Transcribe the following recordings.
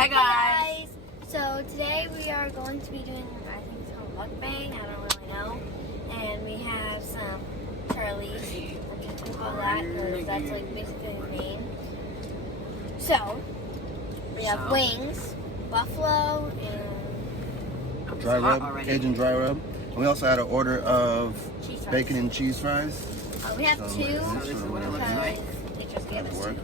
Hi guys. So today we are going to be doing, I think it's called mukbang, I don't really know. And we have some Charley. We're just going to call that because that's like basically the name. So, we have wings, buffalo, and dry rub, Cajun dry rub. And we also had an order of bacon and cheese fries. We have two this is what it looks like. they just gave us two.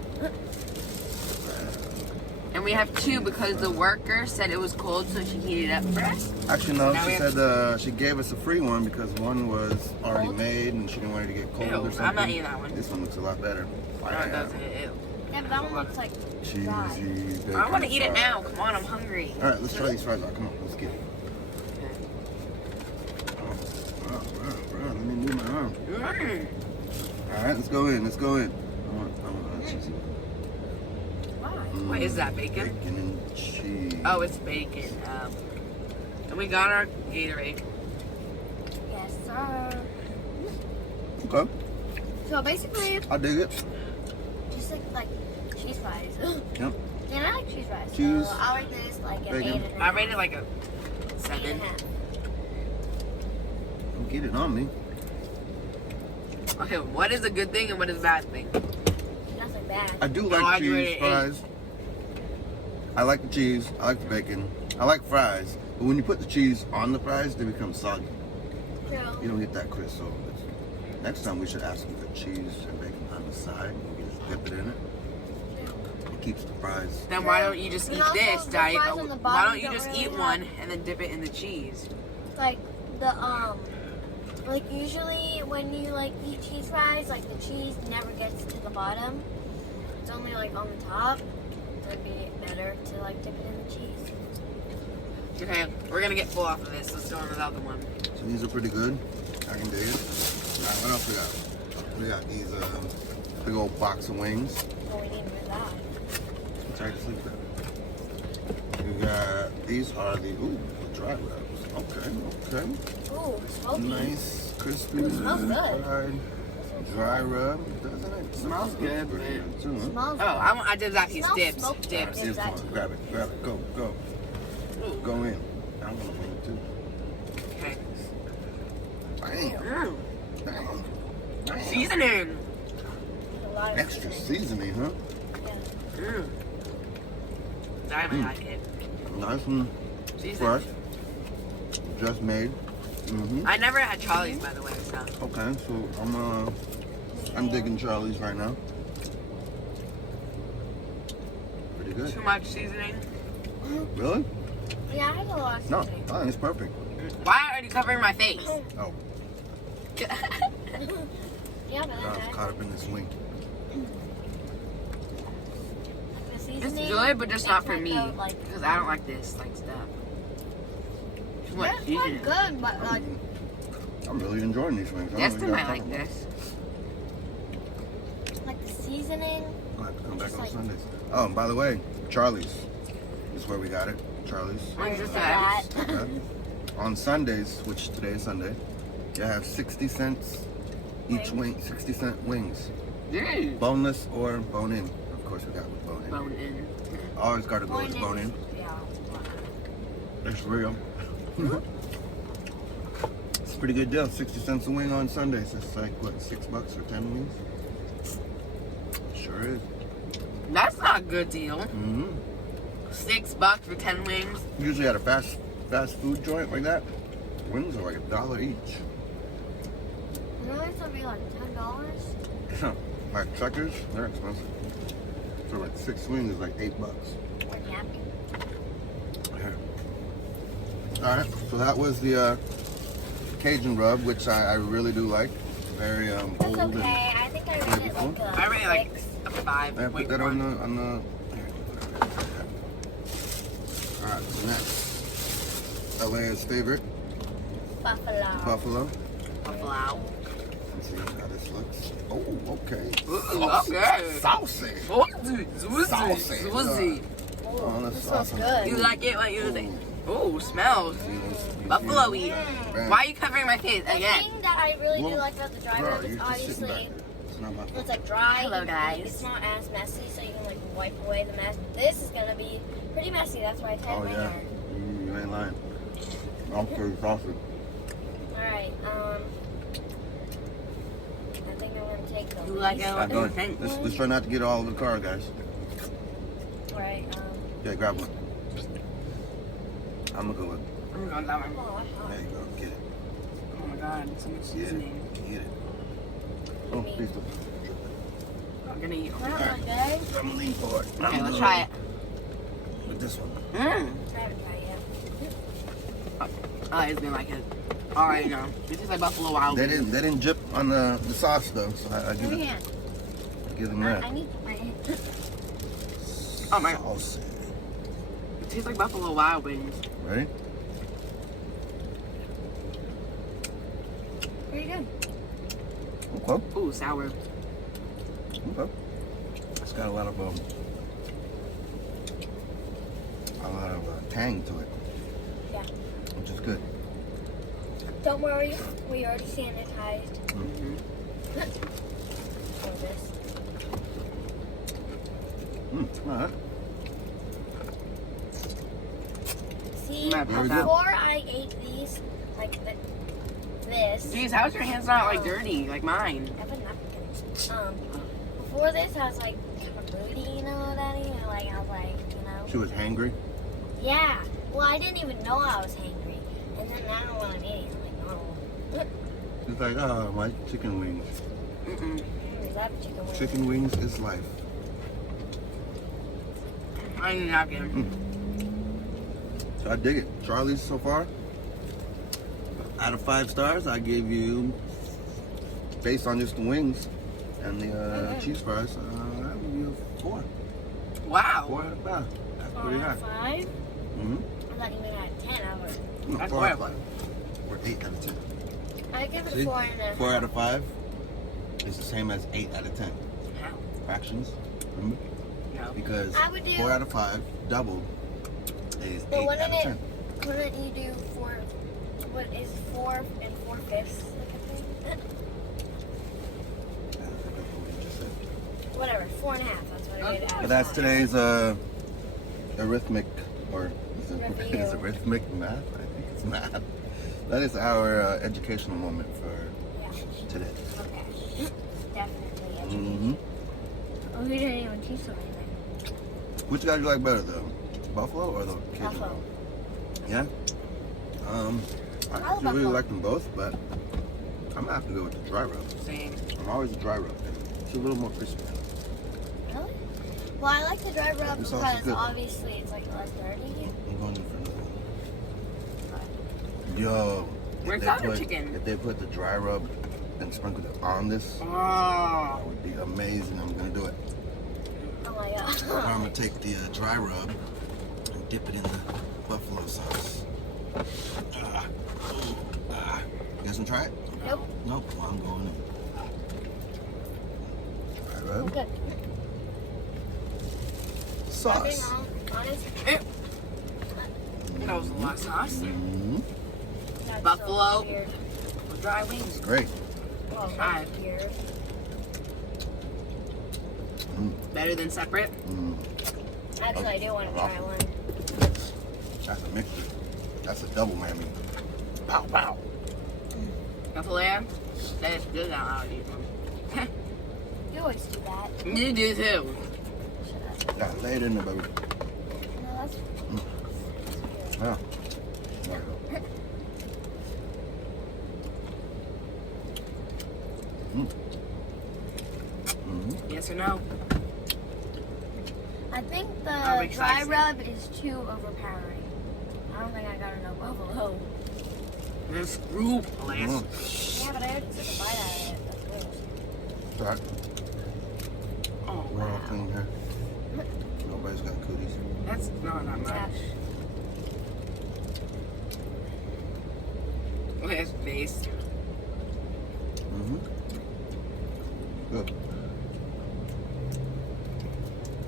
And we have two because the worker said it was cold, so she heated it up for us. Actually, no, Now she said she gave us a free one because one was already made and she didn't want it to get cold or something. I'm not eating that one. This one looks a lot better. No, it doesn't. Yeah, but that one looks like Cheesy bacon I want to eat it fries. now. Come on, I'm hungry. All right, let's try these fries out. Come on, let's get it. Oh, bro, let me move my arm. All right, let's go in. Let's go in. I want cheesy. What is that, bacon? Bacon and cheese. Oh, it's bacon. And we got our Gatorade. Yes, sir. Okay, So basically, I dig it. just like cheese fries. Yep. And I like cheese fries. Cheese, So I'll rate this like an bacon. 8.5. I rated like a 7. 8.5. Don't get it on me. Okay, what is a good thing and what is a bad thing? Nothing bad. I do I like give it cheese an fries. I like the cheese. I like the bacon. I like fries. But when you put the cheese on the fries, they become soggy. You don't get that crisp. So next time we should ask them for cheese and bacon on the side. We can just dip it in it. It keeps the fries. Then why don't you just And eat also, this, the Diet? fries on the Why bottom don't you just really eat have- one and then dip it in the cheese? Like the like usually when you like eat cheese fries, like the cheese never gets to the bottom. It's only like on the top. So it'd be better to like dip it in the cheese. Okay, we're gonna get full off of this. Let's go on without the one. So these are pretty good. I can dig it. Alright, what else we got? We got these big old box of wings. Oh, we didn't do that. It's hard to sleep there. We got, these are the dry rubs. Okay. Ooh, smoky. Nice, crispy, smells good. fried, dry rub, doesn't it? Smells good, Pretty but- good too, huh? Smells Oh, I did that piece. Smells Dips. smoky. Dips. Here's one. Grab it, go. Go in. I'm gonna wing it too. Okay. Bam. Seasoning. a lot of Extra seasoning, huh? Diamond like it. Nice and fresh. Seasoning. Just made. I never had Charley's, by the way, so. Okay, so I'm digging Charley's right now. Pretty good. Too much seasoning. Really? Yeah, I have a lot of No, seasoning. I think it's perfect. Why are you covering my face? Oh, Yeah, but I was then caught up in this wing. the It's seasoning. good, but just not for makes me. my goat, like, Because I don't like this stuff. Too much yeah, it's seasoning. quite good, but like I'm really enjoying these wings. I don't Destin know what might y'all like talking this. the seasoning. about. I'll have to come back Just on like- Sundays. Oh, and by the way, Charley's is where we got it. Charley's. When's this That. at? Okay. On Sundays, which today is Sunday, you have 60 cents each wing, 60-cent wings. Dude. Boneless or bone-in. Of course, we got with bone-in. Bone in. Always got to go with bone-in. Yeah. It's real. It's a pretty good deal. 60 cents a wing on Sundays. It's like, what, $6 for 10 wings? Sure is. That's not a good deal. Mm-hmm. $6 for 10 wings. Usually at a fast food joint like that, wings are like $1 each. You know it's gonna be like $10. Like Checkers, they're expensive. So like 6 wings is like $8. We're happy. Here. All right, so that was the Cajun rub, which I really do like. Very That's bold okay. and I think I rated it like a I rate it like 6. a 5. I put that on the here, all right, so next, Alea's favorite, buffalo. Buffalo. Let's see how this looks. Oh, okay. Ooh, okay. Saucy. Zoozy. Oh, that's This smells awesome. good. You like it? What you think? Ooh, smells. Buffalo-y. Bam. Why are you covering my face The again? thing that I really do Well, like about the dry bro, rub is you're just sitting obviously back there. It's not my fault. it's like dry. Hello, guys. It's not as messy, so you can like wipe away the mess. This is gonna be pretty messy. That's why I tied Oh my yeah. hair. You ain't lying. I'm pretty saucy. Alright, I think I'm gonna take the You like least- it? Alright, go ahead. Let's try not to get all over the car, guys. Alright, Yeah, grab one. I'm gonna go with. I'm going that one. oh, There you go. Get it. Oh my god, so much Get it. seasoning. Get it. Oh, please don't. I'm gonna eat. Come on, guys. I'm gonna lean forward. Okay, let's try it. With this one. Mmm. I haven't tried yet. Oh, it's gonna like it. Alright, no. It tastes like Buffalo Wild They Wings. didn't dip on the sauce though, so I Give give me a it. hand. I give them I that. need my hand. Oh my. Saucy. It tastes like Buffalo Wild Wings. Ready? Pretty good. Okay. Ooh, sour. Okay. It's got a lot of tang to it. Yeah. Which is good. Don't worry, we already sanitized Mm-hmm. all this. All right. See, Very good. before I ate these, like this. Jeez, how's your hands not like dirty like mine? I put napkins. Before this, I was like kind of moody, you know, Daddy? And like I was like, you know. She was hangry. Yeah. Well, I didn't even know I was hangry, and then now when I'm eating, I'm like, oh. She's like, oh, my chicken wings. Mm-mm. Is that chicken wing? Chicken wings is life. I need a napkin. So I dig it. Charlie's so far, out of 5 stars, I give you, based on just the wings and the cheese fries, I give you 4. Wow. 4 out of 5. That's pretty high. 5? Mm-hmm. I thought you meant out of 10. I was. No, That's 4 out of horrible. 5. Or 8 out of 10. I give it See? a 4 and a half. 4 out of 5 is the same as 8 out of 10. How? Fractions, remember? No. Because I would do- 4 out of 5 doubled is 8 But out wouldn't of 10. Couldn't you do 4? What is 4 and 4/5? Like a thing? Whatever, 4 and a half. That's what I did. But that's today's arithmetic, or is it, Review. is it arithmetic math? I think it's math. That is our educational moment for Yeah. today. Okay. Definitely. Mm-hmm. Oh, we didn't even teach them anything. Which guy do you like better, the buffalo or the Cajun? Buffalo. Yeah. I love actually really buffalo. like them both, but I'm gonna have to go with the dry rub. Same. I'm always a dry rub. It's a little more crispy. Really? Well, I like the dry rub This sauce is because good. obviously it's like less dirty. I'm going in for another one. Yo. if Where's they the other put- chicken? If they put the dry rub and sprinkle it on this, Oh. that would be amazing. I'm gonna do it. Oh my god. I'm gonna take the dry rub and dip it in the buffalo sauce. You guys wanna try it? Nope. Nope. Well, I'm going in. Dry rub. Good. Sauce. Honest. That was a lot of sauce. Mm-hmm. That's Buffalo. So weird. With dry wings. Great. Oh, Try that's weird. Better than separate. Actually, I do want to try one. That's a mixture. That's a double whammy. Pow pow. Buffalo. That is good now. I'll eat them. You always do that. You do too. Shut up. Yeah, lay it in there, baby. No, that's weird. Yeah. There you go. Yes or no? I think I'm the dry excited. rub is too overpowering. I don't think I got enough buffalo. Then screw place. Yeah, but I already took a bite out of it. That's gross. Sorry. Oh, We're all wow. clean here. Nobody's got cooties. That's not much. Yeah. Look at his face. Good.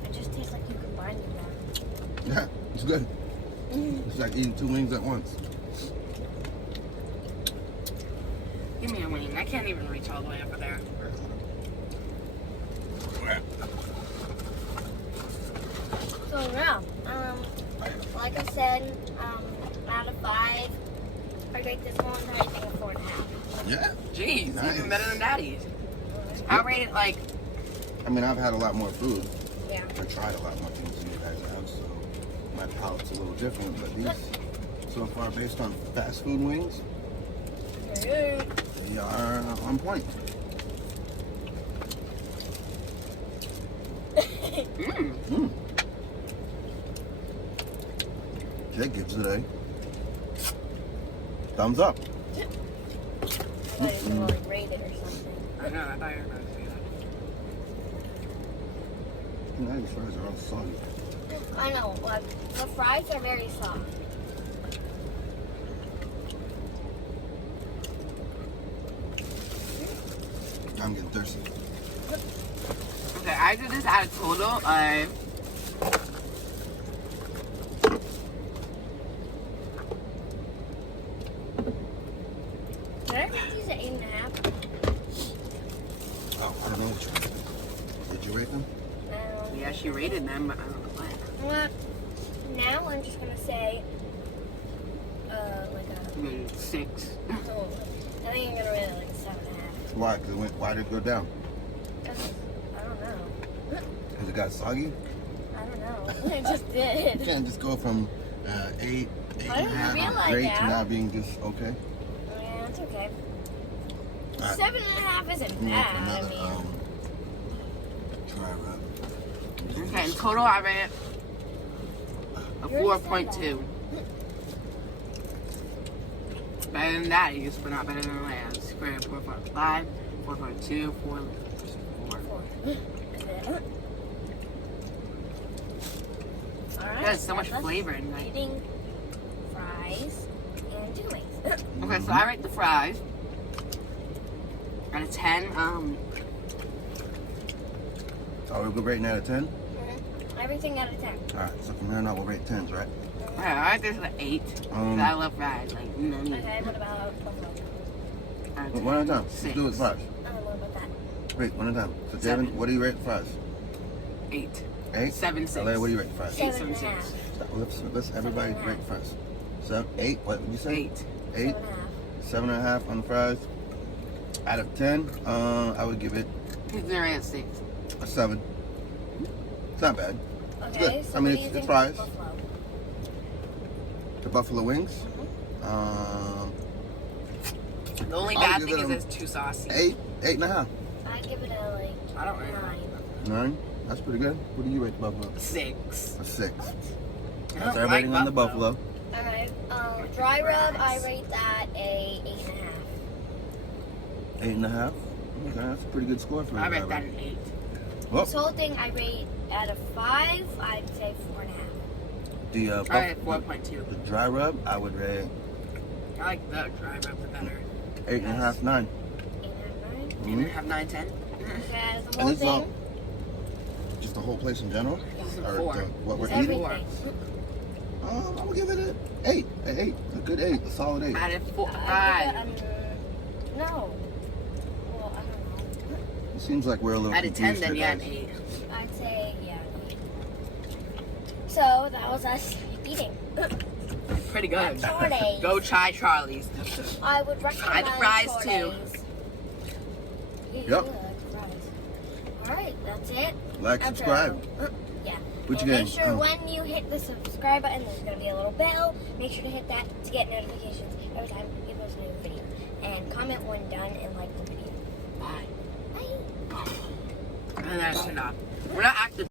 It just tastes like you combined them. Yeah, it's good. It's like eating 2 wings at once. Give me a wing. I can't even reach all the way over there. So yeah, said, out of 5, I rate this whole entire thing a 4.5. Yeah. Jeez, Nice. even better than Daddy's. I rate it like I mean, I've had a lot more food. Yeah. I tried a lot more things than you guys have, so my palate's a little different. But these, so far, based on fast food wings, we are on point. mmm. Jake gives it a thumbs up. I thought it was going to rate it or something. I know, I thought you were about to say that. Now these fries are all soggy. I know, but the fries are very soft. I'm getting thirsty. Okay, I did this at a total of Did I rate these at 8.5? Oh, I don't know what you rate them. Did you rate them? yeah, she rated them, but I don't know why. Well, now I'm just going to say, like a... Maybe 6. I think I'm going to rate it like a 7.5. Why? 'Cause why did it go down? I don't know. Because it got soggy? I don't know. It just You did. can't just go from 8 I and a didn't half realize great that. to now being just okay. Yeah, it's okay. All right. 7.5 isn't I'm going bad. for I another mean, try rub. Okay, in total I rate it a You already said 4.2. Better than Daddy's, but not better than Lamb's. Square 4.5, 4.2, 4. 4. Alright. There's so much let's flavor in that. Eating fries and chicken wings. Okay, so I rate the fries out of 10. So we're rating out of 10? Everything out of 10. Alright, so from here on out we'll rate 10s, right? Okay, I rate this at an 8. 'Cause I love fries. Like, you know, Okay, what about buffalo? One at a time. 6. Let's do it fries. What about that? Wait, one at a time. So Devin, 7. what do you rate fries? 8. 8? 7, 6. LA, what do you rate fries? 8, 7.5. 7, 6. Let's everybody rate fries. 7, 8, what did you say? 8. 8? 7.5 on the fries. Out of 10, I would give it He's gonna rate it 6. a 7. It's not bad. Okay, good. so I mean, what do you it's think fries. of buffalo? The buffalo wings. The only I'll bad give thing it is a it's too saucy. 8, 8.5. I'd give it a, like, I don't rate 9. 9. That's pretty good. What do you rate the buffalo? 6. A 6. I That's don't our like rating on the buffalo. Alright, dry rub, I rate that a 8.5. 8.5. Okay, that's a pretty good score for I a rate dry that rub. an 8. Well, This whole thing I rate out of 5, I'd say 4.5. the, I rate 4.2. the dry rub, I would rate I like the dry rub the better. 8.5, 9. 8.5, 9. And then have 9, 10. Okay, the And whole it's all, thing, just the whole place in general? This is a Or 4. what we're Every- eating? everything. I'm gonna give it an 8. An 8. A good 8. A solid 8. Out of 4, 5. No. Well, I don't know. It seems like we're a little Out of 10, confused then here, yeah, an guys. 8. I'd say, yeah. So, that was us eating. Pretty good. Charley's. Go try Charley's. I would recommend Try the fries, too. Charley's. Yeah, Yep. fries. Alright, that's it. Like, Outro. subscribe. Yeah. What And you make getting? sure when you hit the subscribe button, there's going to be a little bell. Make sure to hit that to get notifications every time we post a new video. And comment when done and like the video. Bye. Bye. And then turn off. We're not active.